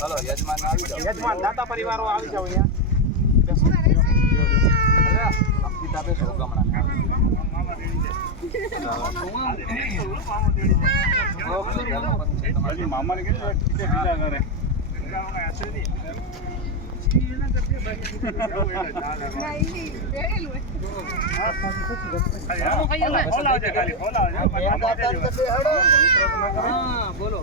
Hello यजमान આવી જાવ યજમાન દાતા પરિવારો આવી જાવ અહીંયા અપીતા પે ગમણા મામા ને કે સીધા કરે બોલો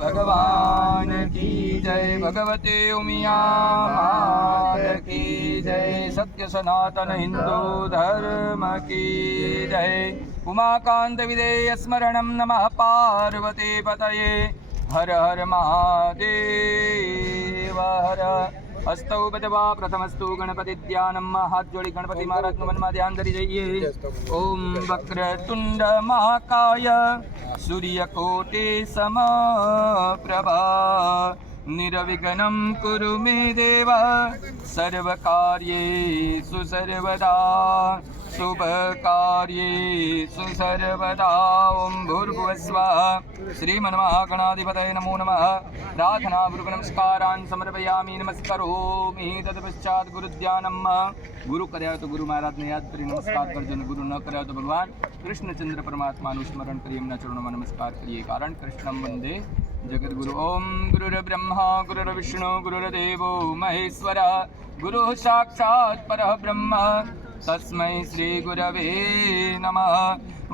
भगवान की जय भगवते उमिया मात की जय सत्य सनातन हिंदू धर्म की जय उमाकांत विदेय स्मरणं नमः पार्वती पतये हर हर महादेव हर अस्तौ बदवा प्रथमस्तु गणपति ध्यानम हाथ जोड़ी गणपति महाराज नु मन में ध्यान धरी जाइए। ओम वक्रतुंड महाकाय सूर्यकोटि समप्रभा निर्विघ्नं कुरु मे देव सर्वकार्येषु सर्वदा शुभकार्येषु सर्वदा। ओम भूर्भुवस्वः श्रीमन्महागणाधिपतये नमो नमः। प्रार्थना पूर्वक नमस्कारान् समर्पयामि नमस्करोमि तत्पश्चात् गुरुध्यानम। गुरु કર્યા તો ગુરુ મહારાજને યાદ કરી નમસ્કાર કરજો અને ગુરુ ન કર્યા તો ભગવાન કૃષ્ણચંદ્ર પરમાત્માનું સ્મરણ કરી એમના ચરણોમાં નમસ્કાર કરીએ કારણ કૃષ્ણમ વંદે જગદગુરુ। ઓમ ગુરુર્બ્રહ્મા ગુરુર્વિષ્ણુ ગુરુર્દેવો મહેશ્વર ગુરુઃ સાક્ષાत् પરબ્રહ્મ तस्मै श्री गुरवे नमः।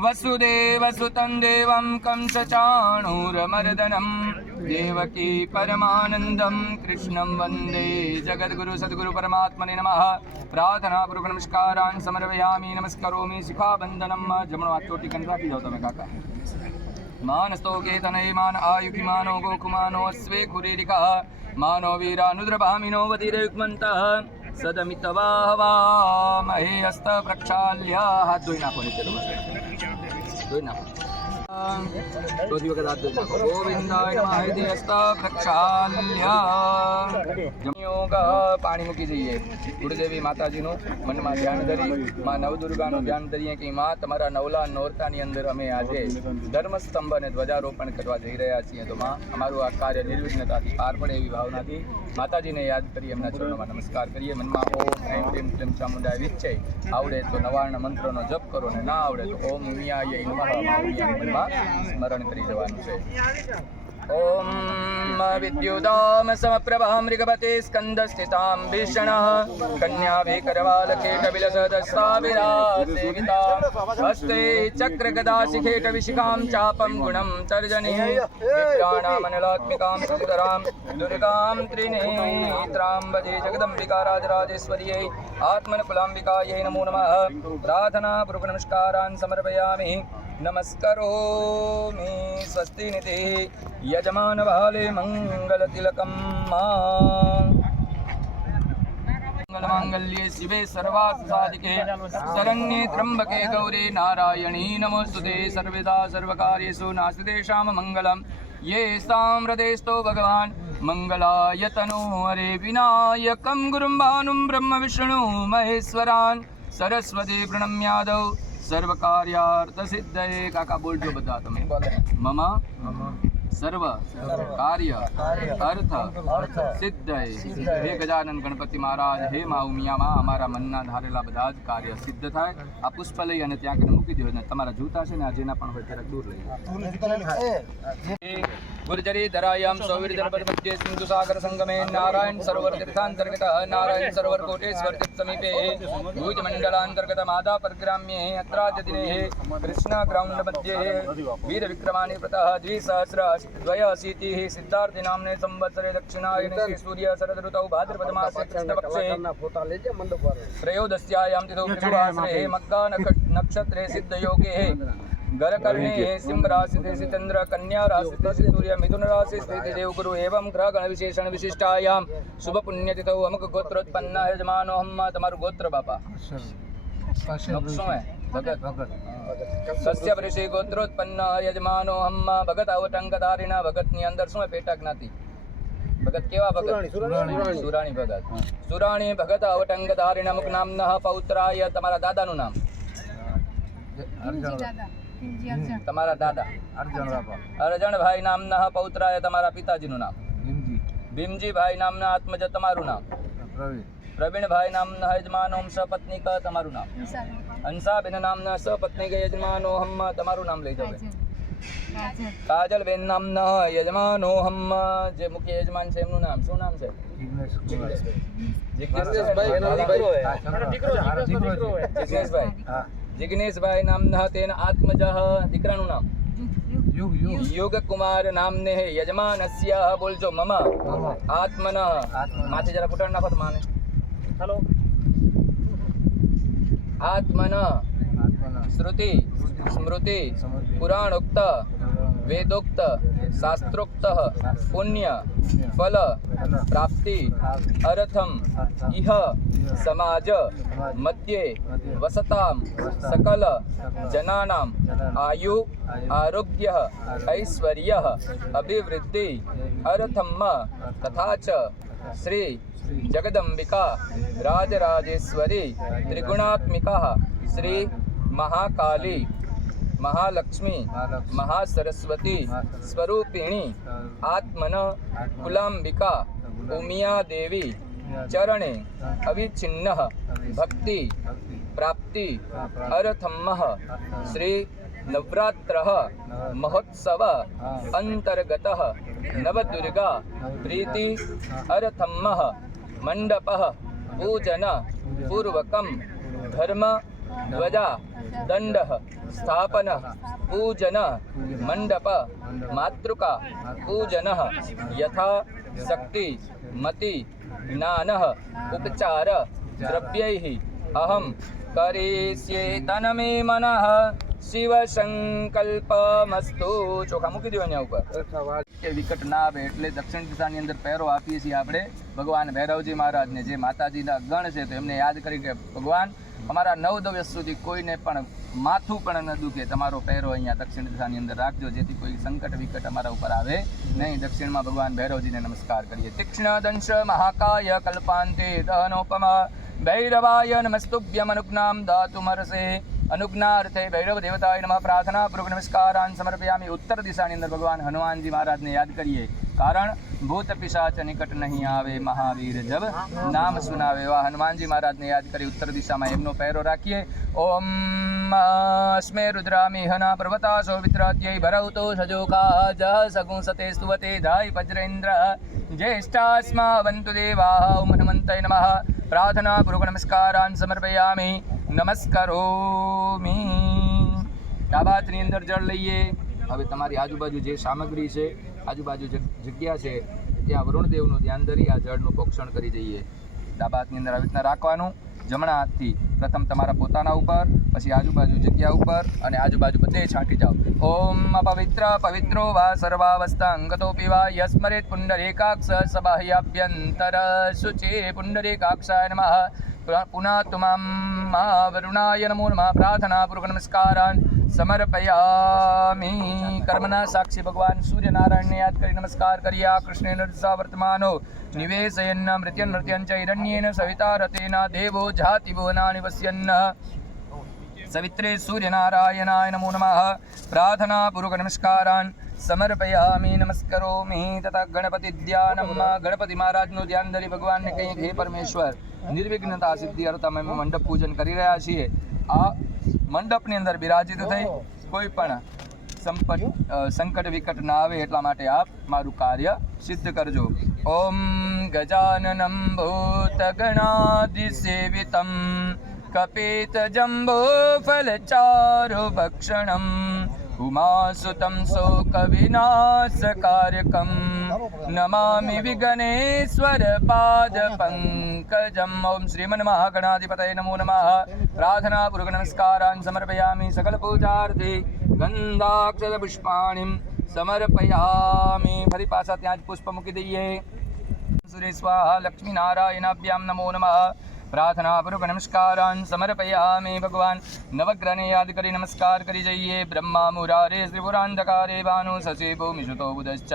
वसुदेवसुतं देवं कंसचाणूरमर्दनं देवकी परमानन्दं कृष्णं वन्दे जगद्गुरु सद्गुरु परमात्मने नमः। प्रार्थना पूर्वक नमस्कारान् समर्पयामि नमस्करोमि शिखाबन्धनं। जमणो हाथ चोटी कन राखी जाओ तमे काका। मानस्तो केतनय मान आयुकिमानो गोकुमानो अस्वे खुरीरिका मानो वीरानुद्रभामिनो वधिरयुक्मन्तः सदमितवाहवामहे हस्त प्रक्षाल्य। हाथ धोई नाखो नीचे धोई नाखो ચોથી વખત હાથ ધોઈ નાખો। ગોવિંદાય નમઃ ઇતિ હસ્ત પ્રક્ષાલ્ય। યોગ પાણી મૂકી જઈએ। ગુરુદેવી માતાજીનું મનમાં ધ્યાન ધરી માં નવદુર્ગાનું ધ્યાન ધરીએ કે માં તમારા નવલા નોરતાની અંદર અમે આજે ધર્મસ્તંભ અને ધ્વજારોપણ કરવા જઈ રહ્યા છીએ તો માં અમારું આ કાર્ય નિર્વિઘ્નતાથી પાર પડે એવી ભાવનાથી માતાજીને યાદ કરી એમના ચરણોમાં નમસ્કાર કરીએ। મનમાં ઓમ ऐं क्लीं क्लीं चामुंडाय विच्चय आवड़े तो नवार्ण मंत्रों जप करो ने ना आवड़े तो ओम उमियायै नमः मનમાં स्मरण करी जवानुं छे। ओम विद्युदाम समप्रभा मृगपते स्कंदस्थितां भीषणः कन्याभिकरवालकेटविलसदस्ताविरासेविता हस्ते चक्रगदाशिखेटविशिखां चापं गुणं तर्जनी विद्यानामनलात्मिकां सुन्दरां दुर्गां त्रिनेत्रां भजे जगदम्बिका राजराजेश्वर्यै आत्मनकुलाम्बिकायै नमो नमः। प्रार्थना पूर्वक नमस्कारान् समर्पयामि नमस्करोमि। स्वस्ति निधि यजमान भाले मंगल तिलकम मंगलमांगल्ये शिवे सर्वार्थ साधिके शरण्ये त्र्यंबके गौरी नारायणी नमोस्तुते। सर्वदा सर्वकार्येषु नास्ति तेषां मंगलम् ये साम्रदेस्तो भगवान् मंगलाय तनो हरे। विनायकं गुरुं भानुं ब्रह्म विष्णु महेश्वरान् सरस्वती प्रणम्यादौ सर्व कार्यार्थ सिद्धये। काका बोलजो बता तमे मम સર્વ કાર્ય અર્થ સિદ્ધય હે ગજાનન ગણપતિ મહારાજ, હે મા ઉમિયામાં અમારા મનના ધારેલા બધા જ કાર્ય સિદ્ધ થાય. આ પુષ્પ લઈ અને ત્યાં આગળ મૂકી દો અને તમારા જૂતા છે ને આ જેના પણ હોય ત્યારે દૂર લઈ જાઓ. ગુર્જરી ધરાયામ સૌવીર જનપદ મધ્ય સિંધુ સાગર સંગમે નારાયણ સરોવર તીર્થાંતર્ગત નારાયણ સરોવર કોટેશ્વર તીર્થ સમીપે ભુજ મંડલાંતર્ગત માધા પરગ્રામ્ये अत्राद्य दिने कृष्ण ग्राउंड मध्ये वीर विक्रमाणि प्रतः द्विसहस्र द्वयशीतिः सिद्धार्थि नाम्ने संवत्सरे दक्षिणायने सूर्य शरद ऋतौ भाद्रपद मासे कृष्णपक्षे त्रयोदश्यायां तिथौ कृष्णवासरे मग्गा नक्षत्रे सिद्धयोगे गरकर्णे सिंह राशि चंद्र कन्या राशि सूर्य मिथुन राशि स्थिति देवगुरु एवं ग्रह गण विशेषण विशिष्टायाम शुभ पुण्यतिथौ अमुक गोत्रोत्पन्न यजमानो हम તમારું ગોત્ર બાપા શું હે ભગત સસ્ય ઋષિ ગોત્રોત્પન્ન યજમાનો હમ ભગત અવટંકધારીના ભગતની અંદર શું હે પેટા જ્ઞાતિ ભગત કેવા ભગત સુરાણી ભગત સુરાણી ભગત અવટંકધારીના અમુક નામનઃ પૌત્રાય તમારા દાદાનું નામ તમારા દાદા અરજણભાઈ નામના પૌત્રાય તમારા પિતાજીનું નામ ભીમજીભાઈ નામના આત્મજ તમારું નામ પ્રવીણભાઈ નામના યજમાનો સપત્નીક તમારું નામ હંસાબેન નામના સપત્નીક યજમાનો હમ તમારું નામ લઈ જાવ કાજલબેન નામના યજમાનો હમ જે મુખ્ય યજમાન છે એમનું નામ શું નામ છે જિગ્નેશભાઈ નામના તેના આત્મજ દીકરાનું નામ युग कुमार नामने यजमानस्य बोलजो मम आत्मन माथे जरा पुटन ना माने हेलो आत्मन श्रुति स्मृति पुराणोक्त वेदोक्त शास्त्रोक्त पुण्य फल प्राप्ति अर्थम इह समाज मध्ये वसताम सकल जनानां आयु आरोग्य ऐश्वर्य अभिवृद्धि अर्थम तथा च श्री जगदंबिका राजराजेश्वरी त्रिगुणात्मिका श्री महाकाली महालक्ष्मी महासरस्वती स्वरूपिणी आत्मन कुलांबिका उमिया देवी चरणे अविच्छिन्न भक्ति प्राप्ति अर्थम श्री नवरात्र महोत्सव अंतर्गत नवदुर्गा प्रीति अर्थम मंडप पूजन पूर्वकम धर्म ध्वजा दंड स्थापन पूजन मंडप मातृका पूजन यथा शक्ति मति ज्ञान उपचार द्रव्यैः अहम करिष्ये तन्मे मनः शिव संकल्पमस्तु ચોખા મૂકી દો અહીંયા ઉપર કે વિકટ ના આવે એટલે દક્ષિણ દિશાની અંદર પહેરો આપીએ છીએ આપણે ભગવાન ભૈરવજી મહારાજને જે માતાજીના ગણ છે તો એમને યાદ કરી કે ભગવાન અમારા 9 દિવસ સુધી કોઈને પણ માથું પણ ન દુખે તમારો પહેરો અહીંયા દક્ષિણ દિશાની અંદર રાખજો જેથી કોઈ સંકટ વિકટ અમારા ઉપર આવે નહીં. દક્ષિણમાં ભગવાન ભૈરવજીને નમસ્કાર કરીએ. તીક્ષ્ણ દંશ મહાકાય કલ્પાંતે દહનોપમ ભૈરવાય નમસ્તુભ્યમ અનુજ્ઞામ દાતુમર્ષે अनुज्ञार्थे भैरव देवताय नमः प्रार्थना पूर्वक नमस्कारान् समर्पयामि. उत्तर दिशाની અંદર ભગવાન હનુમાનજી મહારાજને યાદ કરીએ કારણ ભૂત પિશાચ નિકટ નહીં આવે મહાવીર જબ નામ સુનાવે. એવા હનુમાનજી મહારાજને યાદ કરી ઉત્તર દિશામાં એમનો પહેરો રાખીએ. ઓમ अस्मे रुद्रामि हना पर्वता सौमित्रात्यै भरौतो सजोकाः जः सगुंसते स्तुवते धाय वज्रेन्द्र ज्येष्ठास्मा वन्तु देवाः. ओम हनुमन्ताय नमः प्रार्थना पूर्वक नमस्कारान् समर्पयामि. નમસ્કારોમી. ડાબાતની અંદર જળ લઈએ. હવે તમારી આજુબાજુ જે સામગ્રી છે આજુબાજુ જગ્યા છે ત્યાં વરુણદેવનું ધ્યાન ધરી આ જળનું પોક્ષણ કરી જઈએ. ડાબાતની અંદર આવી રીતના રાખવાનું. જમણા હાથથી પ્રથમ તમારા પોતાના ઉપર પછી આજુબાજુ જગ્યા ઉપર અને આજુબાજુ બધે છાંટી જાઓ. ઓમ અપવિત્ર પવિત્રો વા સર્વાવસ્થા અંગતોપી વા યસ્મરેત પુંડરીકાક્ષ સબાહ્યાભ્યંતર શુચિ પુંડરીકાક્ષાય નમઃ. પુનઃ તુમામ વરુણાય નમો નમઃ. પ્રાર્થના પૂર્વક નમસ્કારાન સમર્પયામિ. કર્મના સાક્ષી ભગવાન સૂર્યનારાયણને યાદ કરી નમસ્કાર કરી આ કૃષ્ણે નરસા વર્તમાનો નિવેશયન્ન મૃત્યન નૃત્યન ચ હિરણ્યેન સવિતા રતેના દેવો જાતિ ભુવનાનિ વસ્યન્ન. સવિત્રે સૂર્યનારાયણાય નમો નમઃ. પ્રાર્થના પૂર્વક નમસ્કારાન સમર્પયામિ નમસ્કરોમિ તથા ગણપતિ ધ્યાનમ ગણપતિ મહારાજનું ધ્યાન ધરી ભગવાનને કહીએ હે પરમેશ્વર નિર્વિઘ્નતા સિદ્ધિ અર્થે અમે મંડપ પૂજન કરી રહ્યા છીએ. આ મંડપની અંદર બિરાજિત થઈ કોઈ પણ સંકટ વિકટ ના આવે એટલા માટે આપ મારું કાર્ય સિદ્ધ કરજો. ઓમ ગજાનનમ ભૂતગણાધિસેવિતમ કપિતજંબો ફલચારુ ભક્ષણમ ઉમાસુતમ શોકવિનાશકાર્યકમ નમામિ વિઘ્નેશ્વર પાદ પંકજમ. ઓમ શ્રીમન મહાગણાધિપતયે નમો નમઃ. પ્રાર્થનાપૂર્વક નમસ્કારાન સમર્પયામિ. સકલ પૂજાર્થે ગંધાક્ષર પુષ્પાણિમ સમર્પયામિ. ફરી પાછા ત્યાં જ પુષ્પ મૂકી દઈએ. સુરેશ સ્વાહા. લક્ષ્મીનારાયણાભ્યામ નમો નમઃ. પ્રાર્થનાપૂર્વક નમસ્કારાન સમર્પયામિ. ભગવાન નવગ્રહને યાદ કરી નમસ્કાર કરી જઈએ. બ્રહ્મા મુરારે ત્રિપુરાંધકારે ભાનુ શશી ભૂમિસુતો બુધશ્ચ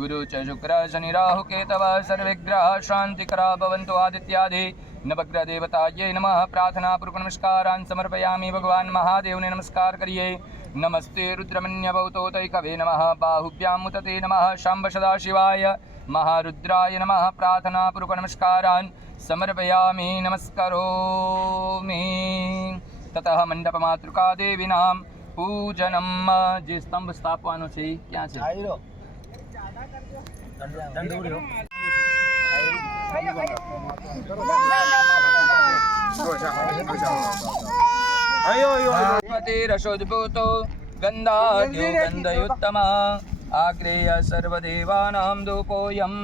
ગુરુ ચ શુક્ર શનિ રાહુ કેતવ સર્વે ગ્રહ શાંતિકરા ભવન્તુ. આદિત્યાદિ નવગ્રહ દેવતાયે નમઃ. પ્રાર્થનાપૂર્વક નમસ્કારાન સમર્પયામિ. ભગવાન મહાદેવને નમસ્કાર કરીએ. નમસ્તે રુદ્રમન્ય ભવતોતૈકવે નમઃ. બાહુભ્યામ મુતતે નમઃ. શાંબ સદાશિવાય મહારુદ્રાય નમઃ. પ્રાર્થનાપૂર્વક નમસ્કારાન સમર્પયામિ. નમસ્કરોમિ. તતઃ મંડપ માતૃકા દેવીનામ પૂજનમ. જે સ્તંભ સ્થાપવાનો છે એ ક્યાં છે? રસોદ્ભૂતો ગંધાઢ્યો ગંધયુત્તમ આગ્રેય સર્વદેવાનાં ધૂપોऽયં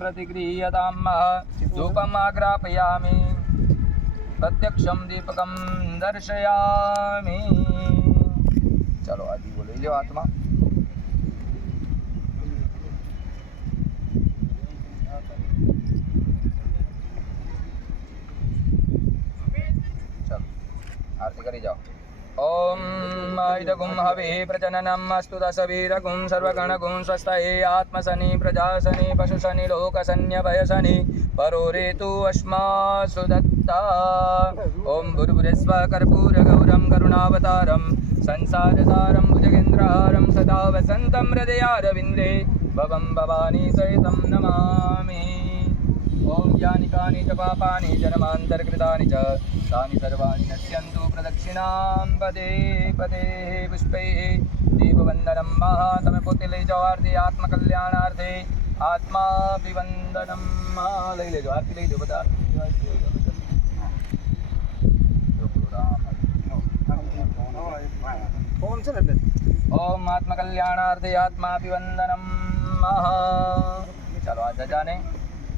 પ્રતિગૃહ્યતામ. ધૂપમ આગ્રાપયામિ પ્રત્યક્ષમ દીપકમ દર્શયામિ. ચાલો આ દીવો લઈ લો હાથમાં. ચાલો આરતી કરી જાઓ. ઓમ ઇદગુમ હવિ પ્રજનનમ અસ્તુ દશવીરગુમ સર્વગણગુમ સ્વસ્તયે આત્મશનિ પ્રજાશનિ પશુશનિ લોકશન્યભયશનિ પરો રેતુ અસ્માસુ દત્તા. ઓમ ભૂર્ભુવસ્વ કર્પૂરગૌરમ કરુણાવતારમ સંસારસારમ ભુજગેન્દ્રહારમ સદા વસંતમ હૃદયારવિંદે ભવમ ભવાની સહિતમ નમામિ. ઓમ યાનિ કાનિ ચ પાપાनि જન્માંતરકૃતાनि ચ તાनि સર્વાણि નશ્યन्तु પ્રદક્ષિણાં પદે પદે પુષ્પૈः દીપવંદનમ. તમે પોતે લઈ જાઓ આરતી આત્મકલ્યાણાર્થે. આત્માભિવંદનમ. લઈ લેજો આરતી લઈ લો બધા. ઓમ આત્મકલ્યાણાર્થે આત્માભિવંદનમ. ચાલો આ ધજાને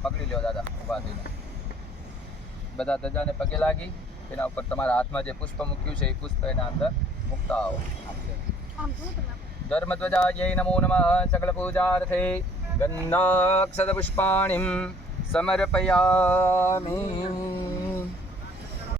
પકડી લ્યો દાદા ઊભા થઈને. બધા ધજાને પગે લાગી એના ઉપર તમારા હાથમાં જે પુષ્પ મૂક્યું છે એ પુષ્પ એના અંદર મૂકતા આવો. ધર્મધ્વજાય નમો નમઃ. સકલ પૂજાર્થે ગંધાક્ષત પુષ્પાણિમ સમર્પયામિ.